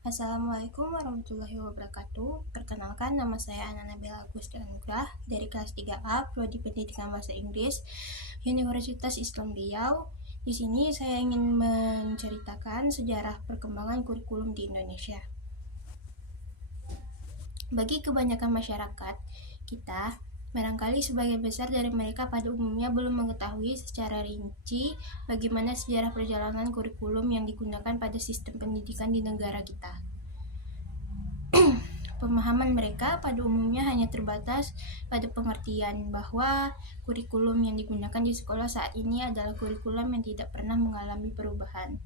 Assalamualaikum warahmatullahi wabarakatuh. Perkenalkan, nama saya Ananabela Agusti Anugrah dari kelas 3A, Prodi Pendidikan Bahasa Inggris, Universitas Islam Riau. Di sini saya ingin menceritakan sejarah perkembangan kurikulum di Indonesia. Bagi kebanyakan masyarakat kita, barangkali sebagian besar dari mereka pada umumnya belum mengetahui secara rinci bagaimana sejarah perjalanan kurikulum yang digunakan pada sistem pendidikan di negara kita. Pemahaman mereka pada umumnya hanya terbatas pada pengertian bahwa kurikulum yang digunakan di sekolah saat ini adalah kurikulum yang tidak pernah mengalami perubahan.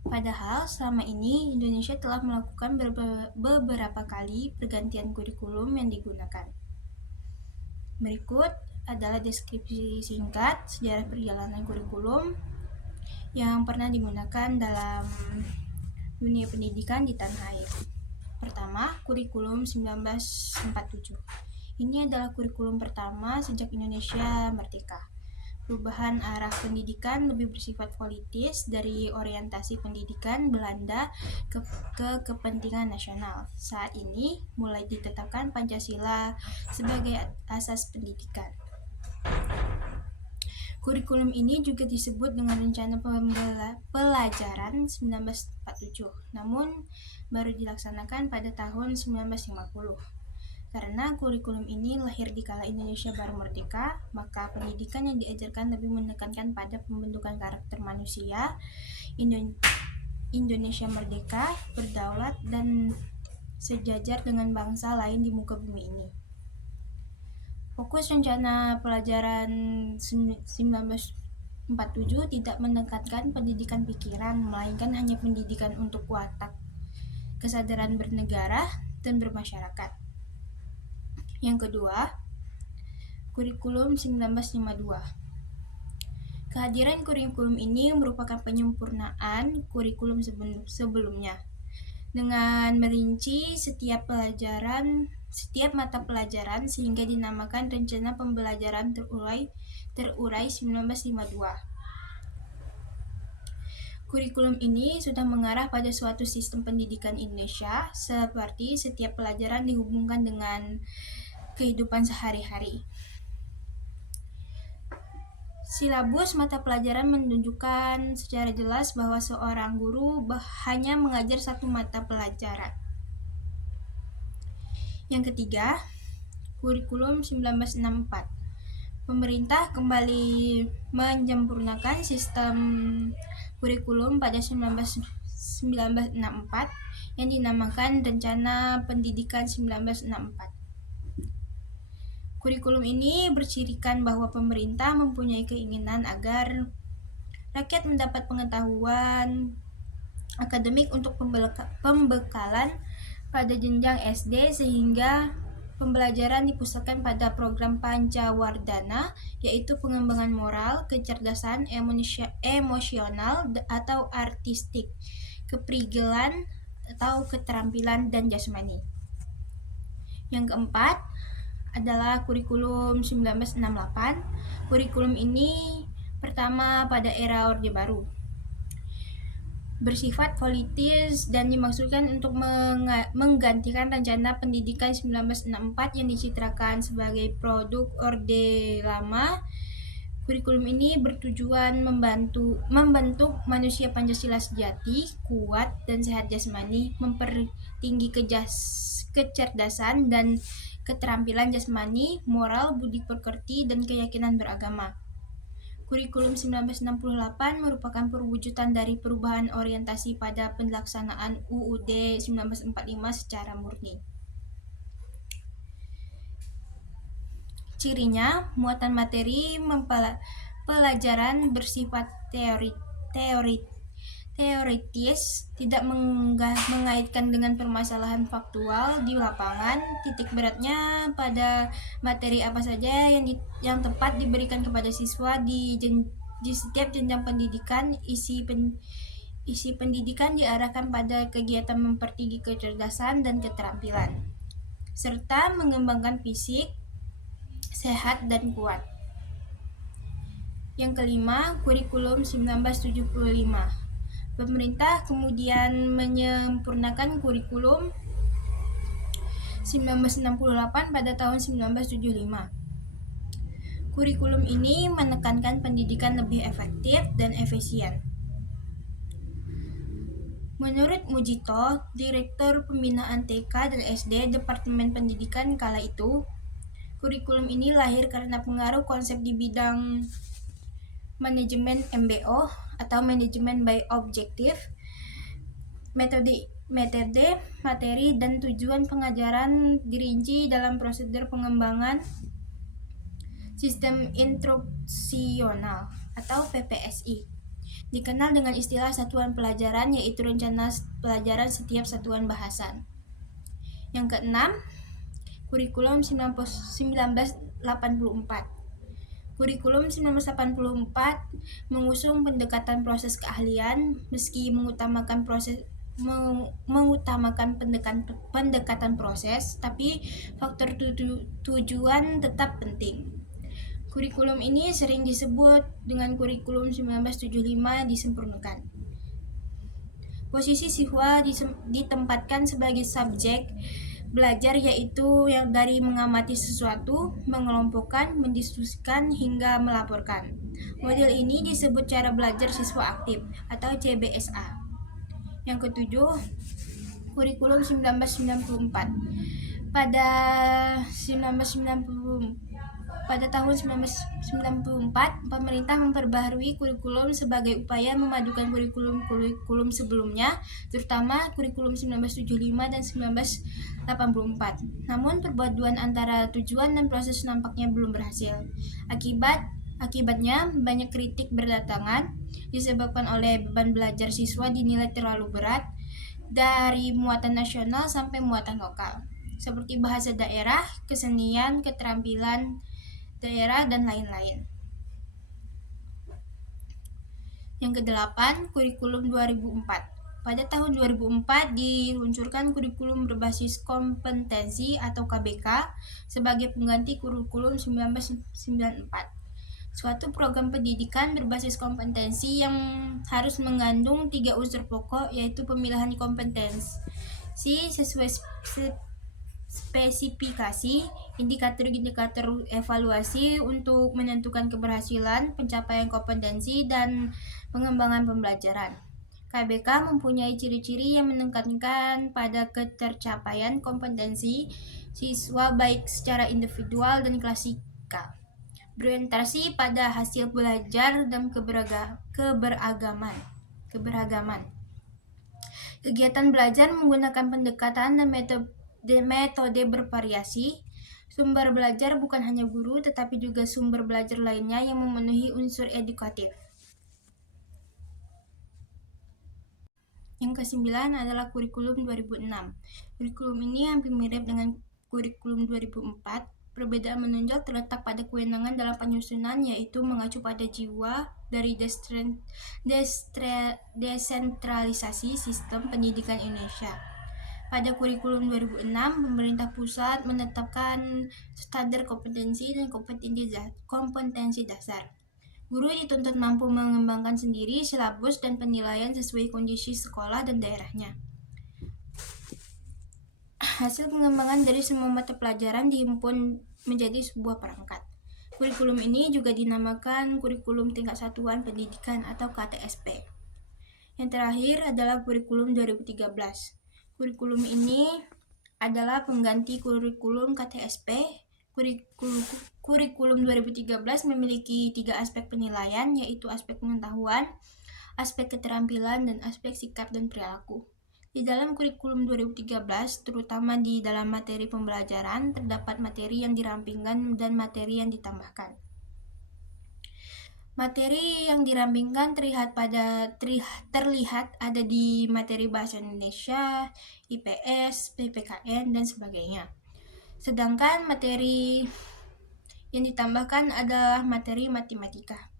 Padahal selama ini Indonesia telah melakukan beberapa kali pergantian kurikulum yang digunakan. Berikut adalah deskripsi singkat sejarah perjalanan kurikulum yang pernah digunakan dalam dunia pendidikan di tanah air. Pertama, kurikulum 1947. Ini adalah kurikulum pertama sejak Indonesia merdeka. Perubahan arah pendidikan lebih bersifat politis dari orientasi pendidikan Belanda ke kepentingan nasional. Saat ini mulai ditetapkan Pancasila sebagai asas pendidikan. Kurikulum ini juga disebut dengan Rencana Pelajaran 1947, namun baru dilaksanakan pada tahun 1950. Karena kurikulum ini lahir di kala Indonesia baru merdeka, maka pendidikan yang diajarkan lebih menekankan pada pembentukan karakter manusia, Indonesia merdeka, berdaulat, dan sejajar dengan bangsa lain di muka bumi ini. Fokus Rencana Pelajaran 1947 tidak menekankan pendidikan pikiran, melainkan hanya pendidikan untuk watak, kesadaran bernegara, dan bermasyarakat. Yang kedua, kurikulum 1952. Kehadiran kurikulum ini merupakan penyempurnaan kurikulum sebelumnya dengan merinci setiap mata pelajaran sehingga dinamakan Rencana Pembelajaran Terurai 1952. Kurikulum ini sudah mengarah pada suatu sistem pendidikan Indonesia seperti setiap pelajaran dihubungkan dengan kehidupan sehari-hari. Silabus mata pelajaran menunjukkan secara jelas bahwa seorang guru hanya mengajar satu mata pelajaran. Yang ketiga, kurikulum 1964. Pemerintah kembali menyempurnakan sistem kurikulum pada 1964 yang dinamakan Rencana Pendidikan 1964. Kurikulum ini bercirikan bahwa pemerintah mempunyai keinginan agar rakyat mendapat pengetahuan akademik untuk pembekalan pada jenjang SD sehingga pembelajaran dipusatkan pada program Pancawardhana, yaitu pengembangan moral, kecerdasan emosional atau artistik, keprigelan atau keterampilan dan jasmani. Yang keempat adalah kurikulum 1968. Kurikulum ini pertama pada era Orde Baru. Bersifat politis dan dimaksudkan untuk menggantikan Rencana Pendidikan 1964 yang dicitrakan sebagai produk Orde Lama. Kurikulum ini bertujuan membentuk manusia Pancasila sejati, kuat dan sehat jasmani, mempertinggi kecerdasan dan keterampilan jasmani, moral, budi pekerti, dan keyakinan beragama. Kurikulum 1968 merupakan perwujudan dari perubahan orientasi pada pelaksanaan UUD 1945 secara murni. Cirinya, muatan materi pelajaran bersifat teoritis, tidak mengaitkan dengan permasalahan faktual di lapangan. Titik beratnya pada materi apa saja yang tepat diberikan kepada siswa di setiap jenjang pendidikan. Isi pendidikan diarahkan pada kegiatan mempertinggi kecerdasan dan keterampilan, serta mengembangkan fisik sehat dan kuat. Yang kelima, kurikulum 1975. Pemerintah kemudian menyempurnakan kurikulum 1968 pada tahun 1975. Kurikulum ini menekankan pendidikan lebih efektif dan efisien. Menurut Mujito, Direktur Pembinaan TK dan SD Departemen Pendidikan kala itu, kurikulum ini lahir karena pengaruh konsep di bidang manajemen MBO atau manajemen by objektif, metode, materi, dan tujuan pengajaran dirinci dalam prosedur pengembangan sistem instruksional atau PPSI. Dikenal dengan istilah satuan pelajaran, yaitu rencana pelajaran setiap satuan bahasan. Yang keenam, kurikulum 1984. Kurikulum 1984 mengusung pendekatan proses keahlian, meski mengutamakan pendekatan proses, tapi faktor tujuan tetap penting. Kurikulum ini sering disebut dengan kurikulum 1975 disempurnakan. Posisi siswa ditempatkan sebagai subjek belajar, yaitu yang dari mengamati sesuatu, mengelompokkan, mendiskusikan, hingga melaporkan. Model ini disebut cara belajar siswa aktif atau CBSA. Yang ketujuh, kurikulum 1994. Pada tahun 1994, pemerintah memperbaharui kurikulum sebagai upaya memadukan kurikulum sebelumnya, terutama kurikulum 1975 dan 1984. Namun, perpaduan antara tujuan dan proses nampaknya belum berhasil. Akibatnya, banyak kritik berdatangan, disebabkan oleh beban belajar siswa dinilai terlalu berat, dari muatan nasional sampai muatan lokal, seperti bahasa daerah, kesenian, keterampilan daerah, dan lain-lain. Yang kedelapan, kurikulum 2004. Pada tahun 2004 diluncurkan kurikulum berbasis kompetensi atau KBK sebagai pengganti kurikulum 1994. Suatu program pendidikan berbasis kompetensi yang harus mengandung 3 unsur pokok, yaitu pemilihan kompetensi sesuai spesifikasi, indikator-indikator evaluasi untuk menentukan keberhasilan, pencapaian kompetensi, dan pengembangan pembelajaran. KBK mempunyai ciri-ciri yang menekankan pada ketercapaian kompetensi siswa baik secara individual dan klasikal, berorientasi pada hasil belajar dan keberagaman. Kegiatan belajar menggunakan pendekatan dan metode bervariasi. Sumber belajar bukan hanya guru, tetapi juga sumber belajar lainnya yang memenuhi unsur edukatif. Yang kesembilan adalah kurikulum 2006. Kurikulum ini hampir mirip dengan kurikulum 2004. Perbedaan menonjol terletak pada kewenangan dalam penyusunan, yaitu mengacu pada jiwa dari desentralisasi sistem pendidikan Indonesia. Pada kurikulum 2006, pemerintah pusat menetapkan standar kompetensi dan kompetensi dasar. Guru dituntut mampu mengembangkan sendiri silabus dan penilaian sesuai kondisi sekolah dan daerahnya. Hasil pengembangan dari semua mata pelajaran dihimpun menjadi sebuah perangkat. Kurikulum ini juga dinamakan kurikulum tingkat satuan pendidikan atau KTSP. Yang terakhir adalah kurikulum 2013. Kurikulum ini adalah pengganti kurikulum KTSP. Kurikulum 2013 memiliki 3 aspek penilaian, yaitu aspek pengetahuan, aspek keterampilan, dan aspek sikap dan perilaku. Di dalam kurikulum 2013, terutama di dalam materi pembelajaran, terdapat materi yang dirampingkan dan materi yang ditambahkan. Materi yang dirampingkan terlihat ada di materi bahasa Indonesia, IPS, PPKN, dan sebagainya. Sedangkan materi yang ditambahkan adalah materi matematika.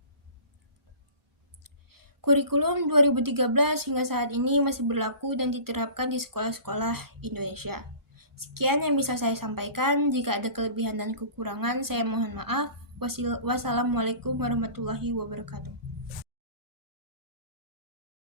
Kurikulum 2013 hingga saat ini masih berlaku dan diterapkan di sekolah-sekolah Indonesia. Sekian yang bisa saya sampaikan. Jika ada kelebihan dan kekurangan, saya mohon maaf. Wassalamualaikum warahmatullahi wabarakatuh.